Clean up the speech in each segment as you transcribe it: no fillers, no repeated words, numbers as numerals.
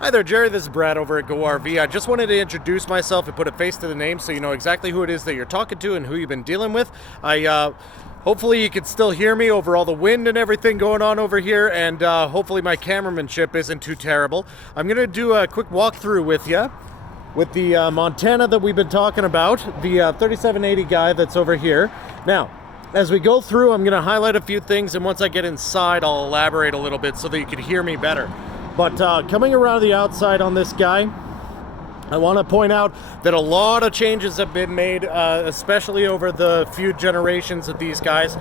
Hi there, Jerry. This is Brad over at GoRV. I just wanted to introduce myself and put a face to the name so you know exactly who it is that you're talking to and who you've been dealing with. Hopefully you can still hear me over all the wind and everything going on over here, and hopefully my cameramanship isn't too terrible. I'm going to do a quick walkthrough with you with the Montana that we've been talking about, the 3780 guy that's over here. Now, as we go through, I'm going to highlight a few things, and once I get inside, I'll elaborate a little bit so that you can hear me better. But coming around the outside on this guy, I want to point out that a lot of changes have been made, especially over the few generations of these guys,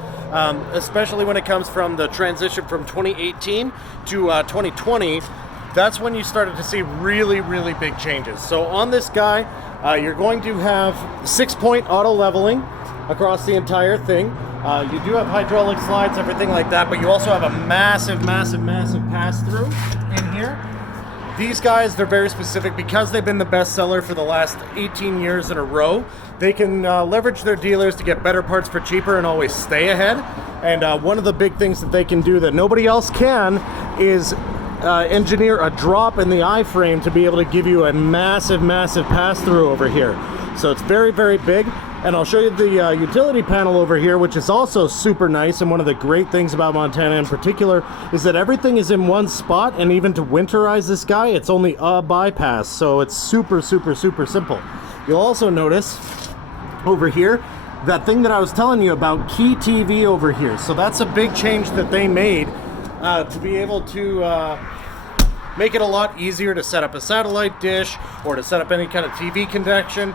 especially when it comes from the transition from 2018 to 2020. That's when you started to see really, really big changes. So on this guy, you're going to have 6-point auto leveling across the entire thing. You do have hydraulic slides, everything like that, but you also have a massive, massive, massive pass-through in here. These guys, they're very specific because they've been the best seller for the last 18 years in a row. They can leverage their dealers to get better parts for cheaper and always stay ahead. And one of the big things that they can do that nobody else can is engineer a drop in the I-frame to be able to give you a massive, massive pass-through over here. So it's very, very big. And I'll show you the utility panel over here, which is also super nice. And one of the great things about Montana in particular is that everything is in one spot. And even to winterize this guy, it's only a bypass. So it's super, super, super simple. You'll also notice over here, that thing that I was telling you about, Key TV over here. So that's a big change that they made to be able to make it a lot easier to set up a satellite dish or to set up any kind of TV connection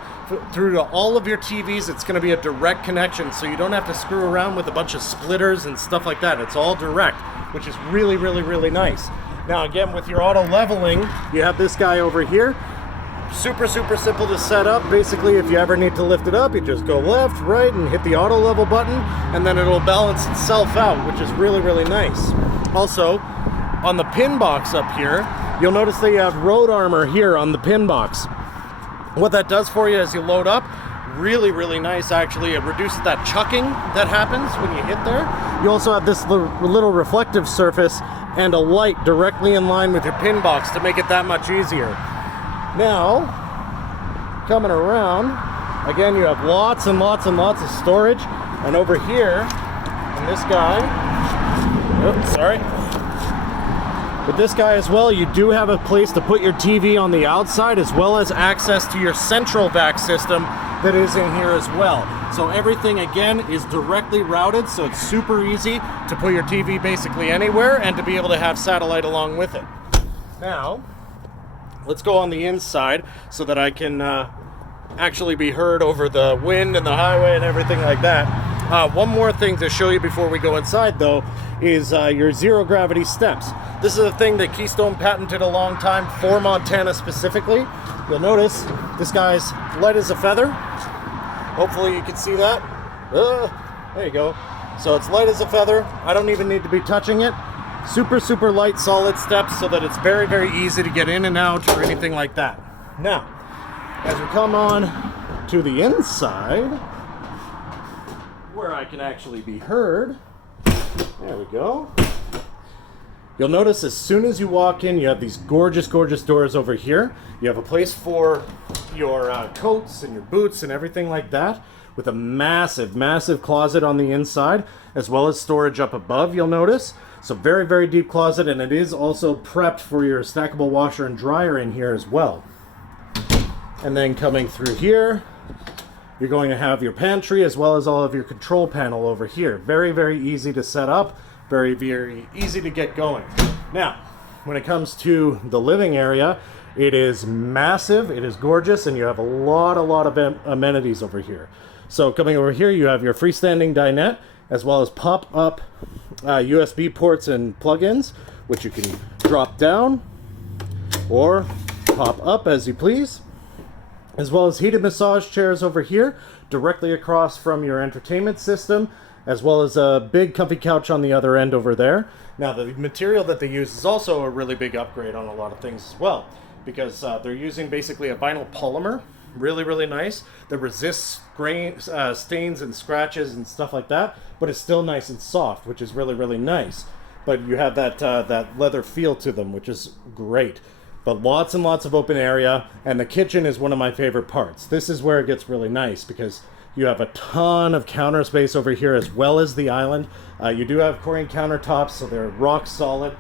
through to all of your TVs. It's going to be a direct connection, so you don't have to screw around with a bunch of splitters and stuff like that. It's all direct, which is really, really, really nice. Now again, with your auto leveling, you have this guy over here. Super, super simple to set up. Basically, if you ever need to lift it up, you just go left, right, and hit the auto level button, and then it'll balance itself out, which is really, really nice. Also, on the pin box up here, you'll notice that you have road armor here on the pin box. What that does for you as you load up, really, really nice actually. It reduces that chucking that happens when you hit there. You also have this little reflective surface and a light directly in line with your pin box to make it that much easier. Now, coming around, again, you have lots and lots and lots of storage. And over here, in this guy, oops, sorry. With this guy as well, you do have a place to put your TV on the outside, as well as access to your central vac system that is in here as well. So everything, again, is directly routed, so it's super easy to put your TV basically anywhere and to be able to have satellite along with it. Now, let's go on the inside so that I can actually be heard over the wind and the highway and everything like that. One more thing to show you before we go inside, though, is your zero gravity steps. This is a thing that Keystone patented a long time for Montana specifically. You'll notice this guy's light as a feather. Hopefully you can see that. There you go. So it's light as a feather. I don't even need to be touching it. Super, super light, solid steps so that it's very, very easy to get in and out or anything like that. Now, as we come on to the inside, where I can actually be heard, there we go. You'll notice as soon as you walk in, you have these gorgeous, gorgeous doors over here. You have a place for your coats and your boots and everything like that, with a massive, massive closet on the inside, as well as storage up above, you'll notice. So very, very deep closet, and it is also prepped for your stackable washer and dryer in here as well. And then coming through here, you're going to have your pantry as well as all of your control panel over here. Very, very easy to set up. Very, very easy to get going. Now, when it comes to the living area, it is massive, it is gorgeous, and you have a lot of amenities over here. So coming over here, you have your freestanding dinette, as well as pop-up USB ports and plug-ins, which you can drop down or pop up as you please, as well as heated massage chairs over here, directly across from your entertainment system, as well as a big comfy couch on the other end over there. Now, the material that they use is also a really big upgrade on a lot of things as well, because they're using basically a vinyl polymer, really, really nice, that resists stains and scratches and stuff like that, but it's still nice and soft, which is really, really nice. But you have that leather feel to them, which is great. but lots and lots of open area. And the kitchen is one of my favorite parts. This is where it gets really nice because you have a ton of counter space over here as well as the island. You do have Corian countertops, so they're rock solid.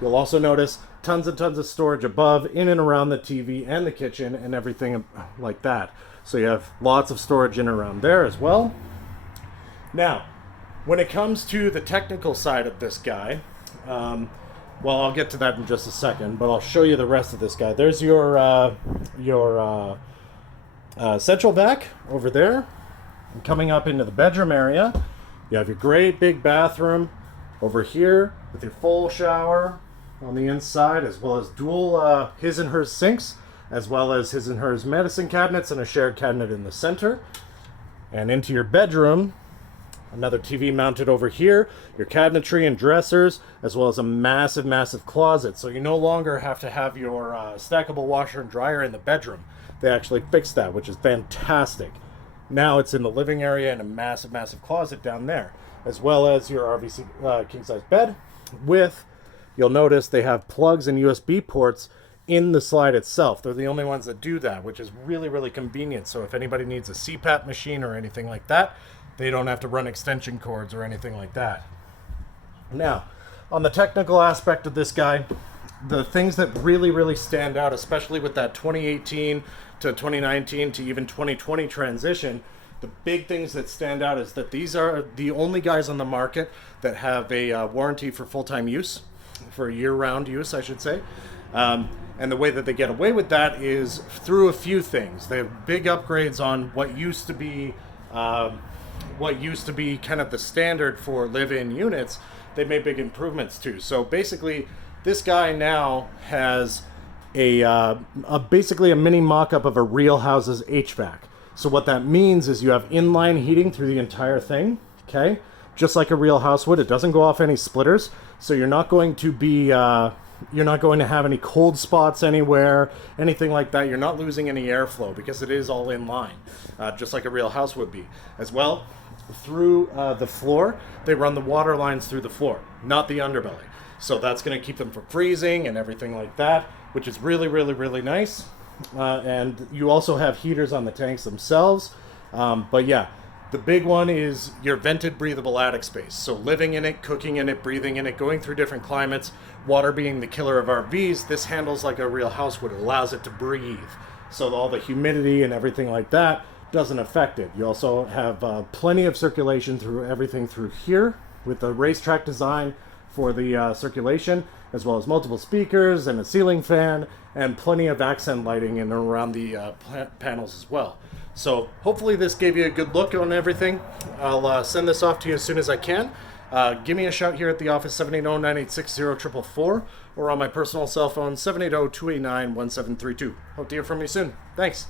You'll also notice tons and tons of storage above, in and around the TV and the kitchen and everything like that. So you have lots of storage in and around there as well. Now, when it comes to the technical side of this guy, well, I'll get to that in just a second, but I'll show you the rest of this guy. There's your central vac over there. And coming up into the bedroom area, you have your great big bathroom over here with your full shower on the inside, as well as dual his and hers sinks, as well as his and hers medicine cabinets and a shared cabinet in the center. And into your bedroom, another TV mounted over here, your cabinetry and dressers, as well as a massive, massive closet. So you no longer have to have your stackable washer and dryer in the bedroom. They actually fixed that, which is fantastic. Now it's in the living area and a massive, massive closet down there, as well as your RVC king-size bed with, you'll notice they have plugs and USB ports in the slide itself. They're the only ones that do that, which is really, really convenient. So if anybody needs a CPAP machine or anything like that, they don't have to run extension cords or anything like that. Now, on the technical aspect of this guy, the things that really, really stand out, especially with that 2018 to 2019 to even 2020 transition, the big things that stand out is that these are the only guys on the market that have a warranty for full-time use, for year-round use, I should say. And the way that they get away with that is through a few things. They have big upgrades on what used to be kind of the standard for live-in units. They made big improvements to. So basically, this guy now has basically a mini mock-up of a real house's HVAC. So what that means is you have inline heating through the entire thing, okay? Just like a real house would. It doesn't go off any splitters, so you're not going to be you're not going to have any cold spots anywhere, anything like that. You're not losing any airflow because it is all in line, just like a real house would be. As well, through the floor, they run the water lines through the floor, not the underbelly. So that's going to keep them from freezing and everything like that, which is really, really, really nice. And you also have heaters on the tanks themselves. But yeah, the big one is your vented breathable attic space. So living in it, cooking in it, breathing in it, going through different climates, water being the killer of RVs, this handles like a real house would. It allows it to breathe. So all the humidity and everything like that doesn't affect it. You also have plenty of circulation through everything through here with the racetrack design for the circulation, as well as multiple speakers and a ceiling fan and plenty of accent lighting in and around the panels as well. So hopefully this gave you a good look on everything. I'll send this off to you as soon as I can. Give me a shout here at the office, 780-986-0444, or on my personal cell phone, 780-289-1732. Hope to hear from you soon. Thanks.